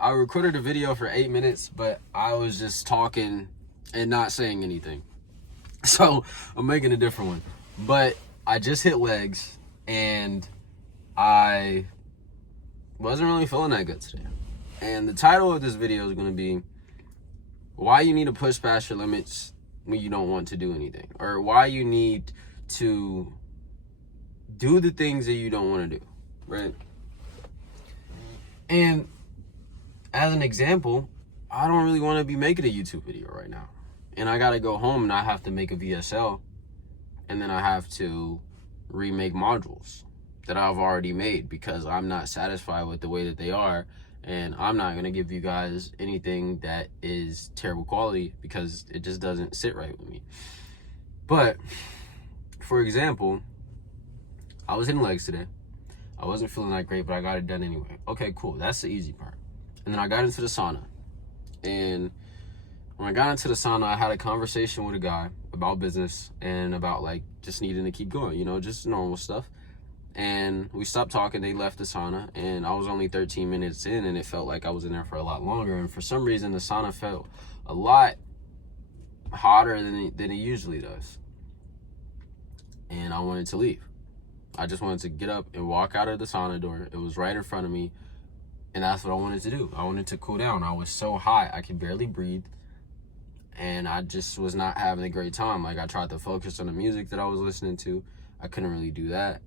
I recorded a video for 8 minutes, but I was just talking and not saying anything. So I'm making a different one. But I just hit legs and I wasn't really feeling that good today. And the title of this video is going to be why you need to push past your limits when you don't want to do anything, or why you need to do the things that you don't want to do, right? And as an example, I don't really want to be making a YouTube video right now. And I got to go home and I have to make a VSL. And then I have to remake modules that I've already made because I'm not satisfied with the way that they are. And I'm not going to give you guys anything that is terrible quality because it just doesn't sit right with me. But, for example, I was hitting legs today. I wasn't feeling that great, but I got it done anyway. Okay, cool. That's the easy part. And then I got into the sauna. And when I got into the sauna, I had a conversation with a guy about business and about like just needing to keep going, you know, just normal stuff. And we stopped talking. They left the sauna, and I was only 13 minutes in, and it felt like I was in there for a lot longer. And for some reason, the sauna felt a lot hotter than it usually does. And I wanted to leave. I just wanted to get up and walk out of the sauna door. It was right in front of me, and that's what I wanted to do. I wanted to cool down. I was so hot, I could barely breathe, and I just was not having a great time. Like, I tried to focus on the music that I was listening to. I couldn't really do that.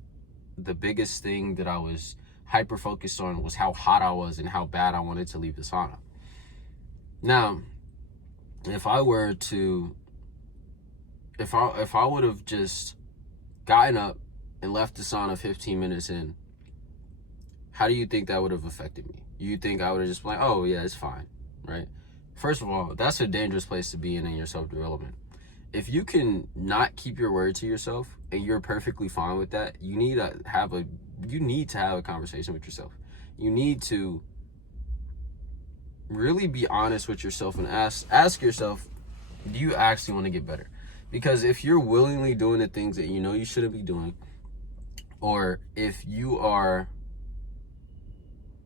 The biggest thing that I was hyper focused on was how hot I was and how bad I wanted to leave the sauna. Now, if I would have just gotten up and left the sauna 15 minutes in, how do you think that would have affected me? You think I would have just been like, oh yeah, it's fine, right? First of all, that's a dangerous place to be in your self-development. If you can not keep your word to yourself and you're perfectly fine with that, you need to have a conversation with yourself. You need to really be honest with yourself and ask yourself, do you actually want to get better? Because if you're willingly doing the things that you know you shouldn't be doing, or if you are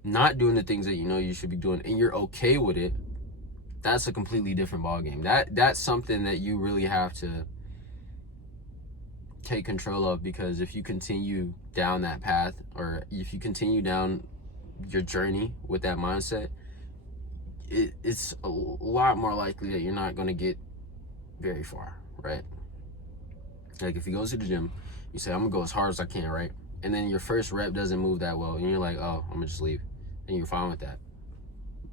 not doing the things that you know you should be doing and you're okay with it, that's a completely different ballgame. That's something that you really have to take control of, because if you continue down that path, or if you continue down your journey with that mindset, it's a lot more likely that you're not going to get very far, right? Like, if you go to the gym, you say, I'm going to go as hard as I can, right? And then your first rep doesn't move that well, and you're like, oh, I'm going to just leave. And you're fine with that.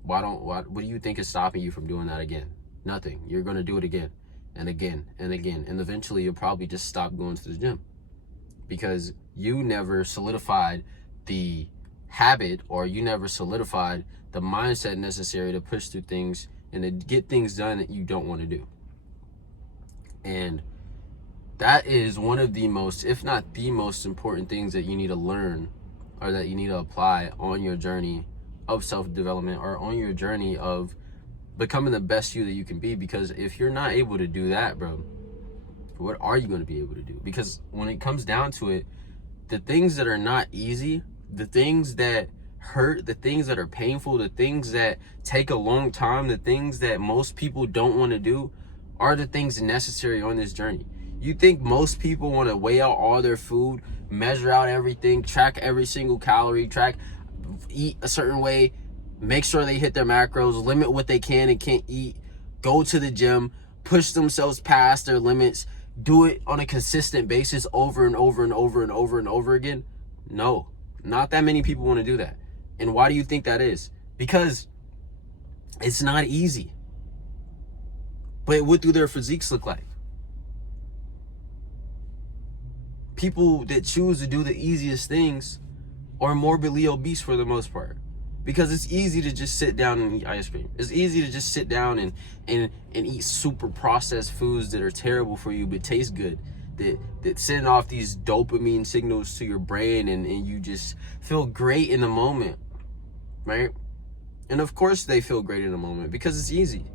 What do you think is stopping you from doing that again? Nothing. You're going to do it again and again and again. And eventually you'll probably just stop going to the gym because you never solidified the habit, or you never solidified the mindset necessary to push through things and to get things done that you don't want to do. And that is one of the most, if not the most important things that you need to learn, or that you need to apply on your journey of self-development, or on your journey of becoming the best you that you can be. Because if you're not able to do that, bro, what are you going to be able to do? Because when it comes down to it, the things that are not easy, the things that hurt, the things that are painful, the things that take a long time, the things that most people don't want to do are the things necessary on this journey. You think most people want to weigh out all their food, measure out everything, track every single calorie, eat a certain way, make sure they hit their macros, limit what they can and can't eat, go to the gym, push themselves past their limits, do it on a consistent basis over and over and over and over and over again? No, not that many people want to do that. And why do you think that is? Because it's not easy. But what do their physiques look like? People that choose to do the easiest things are morbidly obese for the most part, because it's easy to just sit down and eat ice cream. It's easy to just sit down and eat super processed foods that are terrible for you but taste good, that send off these dopamine signals to your brain, and you just feel great in the moment, right? And of course they feel great in the moment because it's easy.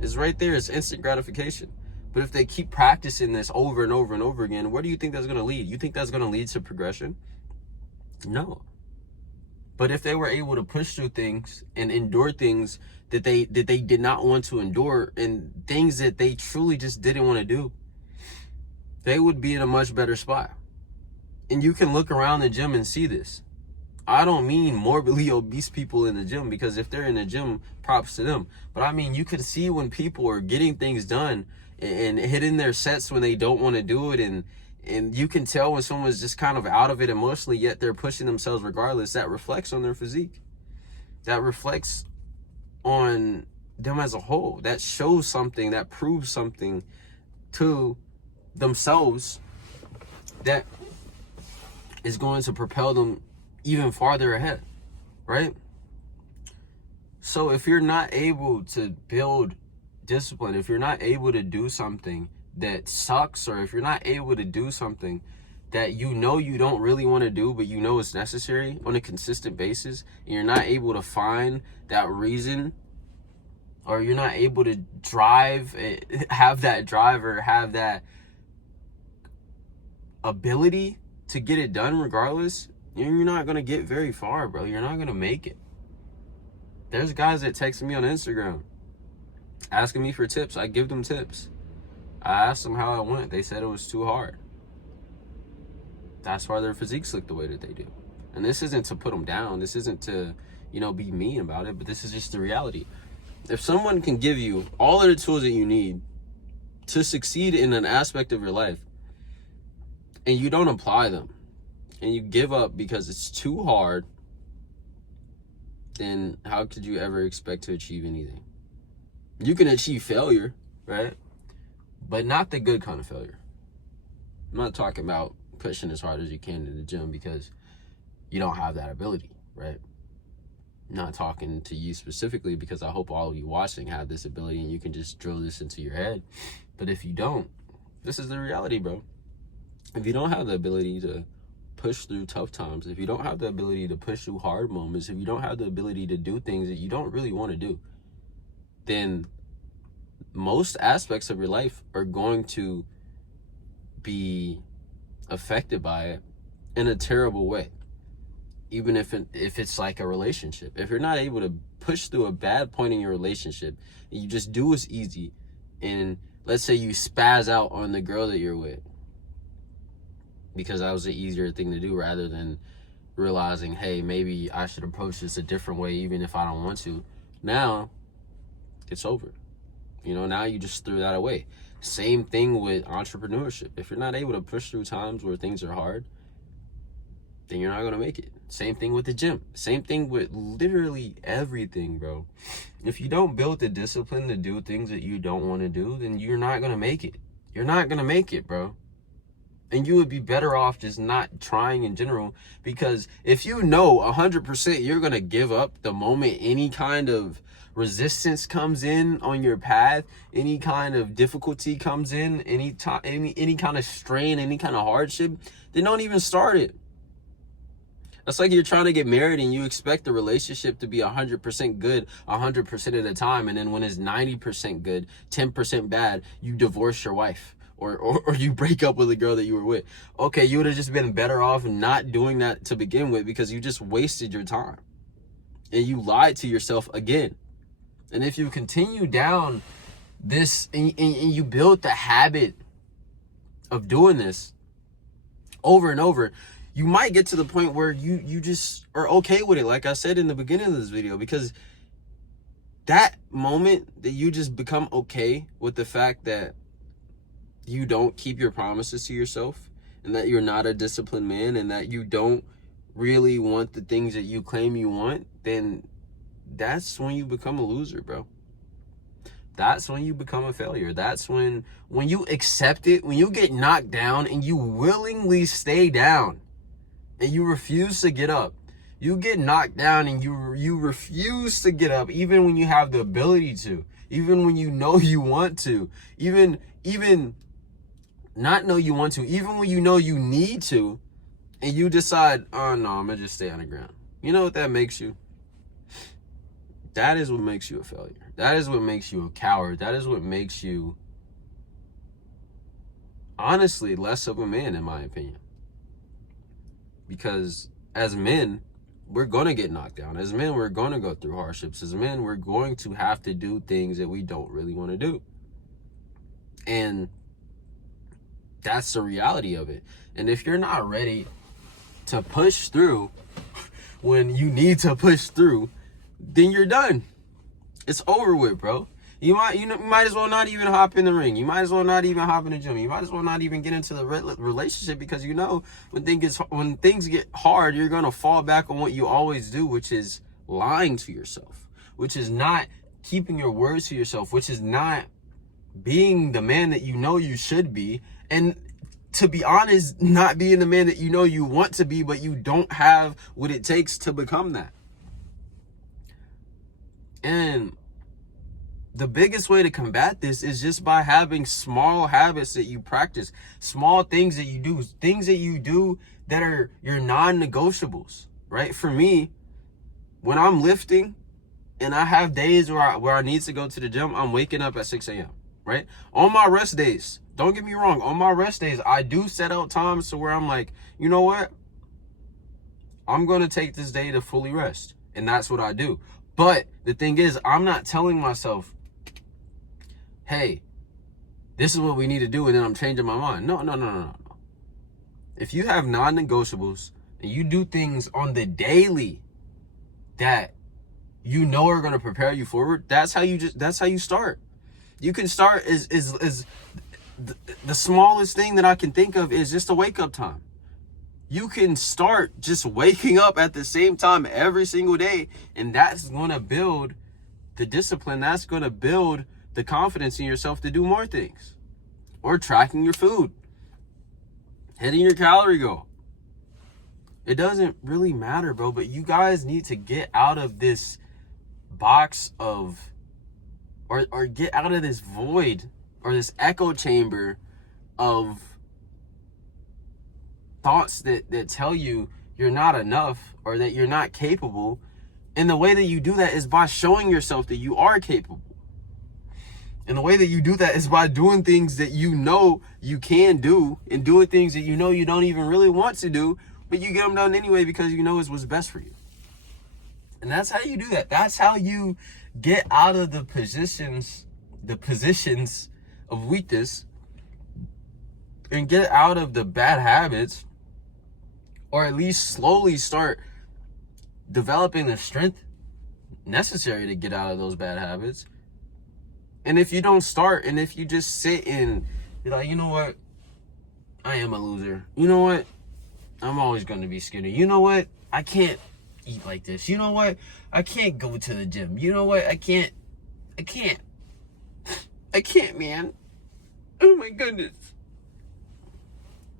It's right there. It's instant gratification. But if they keep practicing this over and over and over again, where do you think that's going to lead? You think that's going to lead to progression? No. But if they were able to push through things and endure things that they did not want to endure, and things that they truly just didn't want to do, they would be in a much better spot. And you can look around the gym and see this. I don't mean morbidly obese people in the gym, because if they're in the gym, props to them. But I mean, you can see when people are getting things done and hitting their sets when they don't want to do it, and you can tell when someone's just kind of out of it emotionally, yet they're pushing themselves regardless. That reflects on their physique. That reflects on them as a whole. That shows something, that proves something to themselves that is going to propel them even farther ahead, right? So if you're not able to build discipline, if you're not able to do something that sucks, or if you're not able to do something that you know you don't really want to do, but you know it's necessary on a consistent basis, and you're not able to find that reason, or you're not able to have that drive, or have that ability to get it done regardless, you're not going to get very far, bro. You're not going to make it. There's guys that text me on Instagram asking me for tips. I give them tips. I asked them how it went. They said it was too hard. That's why their physiques look the way that they do. And this isn't to put them down. This isn't to, be mean about it, but this is just the reality. If someone can give you all of the tools that you need to succeed in an aspect of your life, and you don't apply them, and you give up because it's too hard, then how could you ever expect to achieve anything? You can achieve failure, right? But not the good kind of failure. I'm not talking about pushing as hard as you can in the gym because you don't have that ability, right? I'm not talking to you specifically, because I hope all of you watching have this ability and you can just drill this into your head. But if you don't, this is the reality, bro. If you don't have the ability to push through tough times, if you don't have the ability to push through hard moments, if you don't have the ability to do things that you don't really want to do, then most aspects of your life are going to be affected by it in a terrible way. Even if it's like a relationship. If you're not able to push through a bad point in your relationship, and you just do what's easy, and let's say you spaz out on the girl that you're with, because that was the easier thing to do, rather than realizing, hey, maybe I should approach this a different way even if I don't want to. Now, it's over. Now you just threw that away. Same thing with entrepreneurship. If you're not able to push through times where things are hard, then you're not going to make it. Same thing with the gym. Same thing with literally everything, bro. If you don't build the discipline to do things that you don't want to do, then you're not going to make it. You're not going to make it, bro. And you would be better off just not trying in general, because if you know 100% you're going to give up the moment any kind of resistance comes in on your path, any kind of difficulty comes in, any kind of strain, any kind of hardship, then don't even start it. That's like you're trying to get married and you expect the relationship to be 100% good 100% of the time, and then when it's 90% good, 10% bad, you divorce your wife. Or you break up with the girl that you were with. Okay, you would have just been better off not doing that to begin with, because you just wasted your time. And you lied to yourself again. And if you continue down this, and you build the habit of doing this over and over, you might get to the point where you just are okay with it, like I said in the beginning of this video, because that moment that you just become okay with the fact that you don't keep your promises to yourself, and that you're not a disciplined man, and that you don't really want the things that you claim you want, then that's when you become a loser, bro. That's when you become a failure. That's when you accept it, when you get knocked down and you willingly stay down and you refuse to get up. You get knocked down and you refuse to get up, even when you have the ability to, even when you know you want to, even not know you want to, even when you know you need to, and you decide, oh no, I'm gonna just stay on the ground. You know what that makes you? That is what makes you a failure. That is what makes you a coward. That is what makes you, honestly, less of a man, in my opinion. Because as men, we're going to get knocked down. As men, we're going to go through hardships. As men, we're going to have to do things that we don't really want to do. And that's the reality of it. And if you're not ready to push through when you need to push through, then you're done. It's over with, bro. You might as well not even hop in the ring. You might as well not even hop in the gym. You might as well not even get into the relationship, because you know when things get hard, you're gonna fall back on what you always do, which is lying to yourself, which is not keeping your words to yourself, which is not being the man that you know you should be, and to be honest, not being the man that you know you want to be, but you don't have what it takes to become that. And the biggest way to combat this is just by having small habits that you practice, small things that you do that are your non-negotiables, right? For me, when I'm lifting and I have days where I need to go to the gym, I'm waking up at 6 a.m., right? On my rest days, don't get me wrong, on my rest days, I do set out times to where I'm like, you know what? I'm going to take this day to fully rest. And that's what I do. But the thing is, I'm not telling myself, hey, this is what we need to do, and then I'm changing my mind. No. If you have non-negotiables and you do things on the daily that you know are going to prepare you forward, that's how you start. You can start as the smallest thing that I can think of is just a wake up time. You can start just waking up at the same time every single day, and that's going to build the discipline. That's going to build the confidence in yourself to do more things. Or tracking your food, hitting your calorie goal. It doesn't really matter, bro, but you guys need to get out of this box of, or get out of this void or this echo chamber of thoughts that tell you you're not enough or that you're not capable. And the way that you do that is by showing yourself that you are capable. And the way that you do that is by doing things that you know you can do, and doing things that you know you don't even really want to do, but you get them done anyway because you know it's what's best for you. And that's how you do that. That's how you get out of the positions of weakness and get out of the bad habits, or at least slowly start developing the strength necessary to get out of those bad habits. And if you don't start, and if you just sit and be like, you know what, I am a loser. You know what, I'm always going to be skinny. You know what, I can't eat like this. You know what, I can't go to the gym. You know what, I can't, man. Oh my goodness.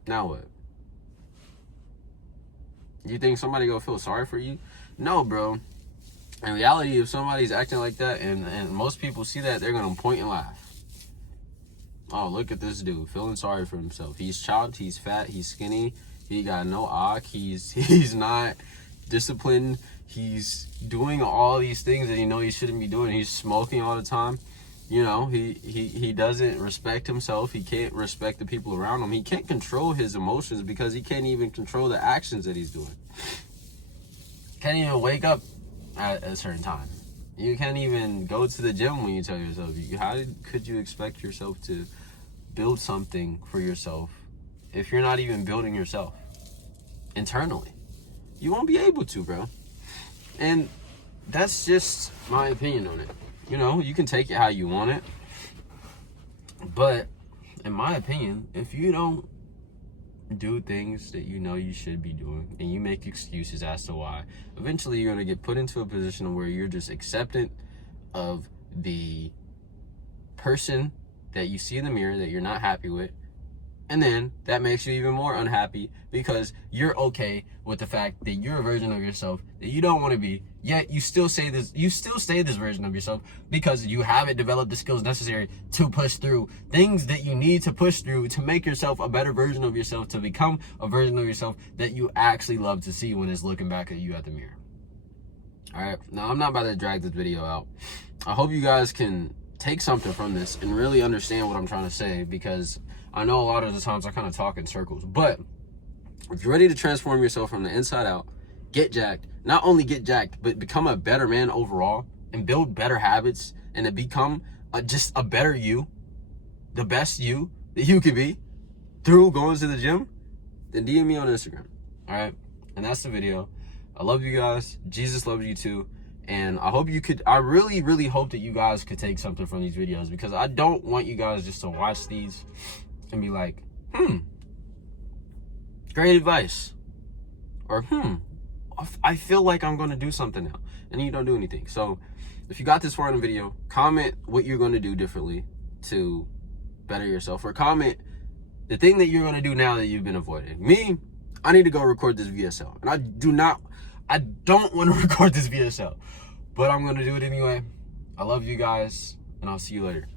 Now what? You think somebody gonna feel sorry for you? No, bro. In reality, if somebody's acting like that, and most people see that, they're gonna point and laugh. Oh, look at this dude feeling sorry for himself. He's chopped, he's fat, he's skinny, he got no ack, he's not disciplined, he's doing all these things that he shouldn't be doing. He's smoking all the time. You know, he doesn't respect himself. He can't respect the people around him. He can't control his emotions because he can't even control the actions that he's doing. Can't even wake up at a certain time. You can't even go to the gym when you tell yourself. How could you expect yourself to build something for yourself if you're not even building yourself internally? You won't be able to, bro. And that's just my opinion on it. You know, you can take it how you want it. But in my opinion, if you don't do things that you know you should be doing, and you make excuses as to why, eventually you're going to get put into a position where you're just acceptant of the person that you see in the mirror that you're not happy with. And then that makes you even more unhappy because you're okay with the fact that you're a version of yourself that you don't want to be, yet you still stay this version of yourself because you haven't developed the skills necessary to push through things that you need to push through to make yourself a better version of yourself, to become a version of yourself that you actually love to see when it's looking back at you at the mirror. All right, now I'm not about to drag this video out. I hope you guys can take something from this and really understand what I'm trying to say, because I know a lot of the times I kind of talk in circles. But if you're ready to transform yourself from the inside out, get jacked, not only get jacked, but become a better man overall and build better habits and to become just a better you, the best you that you could be through going to the gym, then DM me on Instagram. All right? And that's the video. I love you guys. Jesus loves you too. And I hope you could, I really, really hope that you guys could take something from these videos, because I don't want you guys just to watch these and be like, great advice. Or, I feel like I'm going to do something now. And you don't do anything. So if you got this far in the video, comment what you're going to do differently to better yourself. Or comment the thing that you're going to do now that you've been avoiding. Me, I need to go record this VSL. And I don't want to record this VSL, but I'm going to do it anyway. I love you guys, and I'll see you later.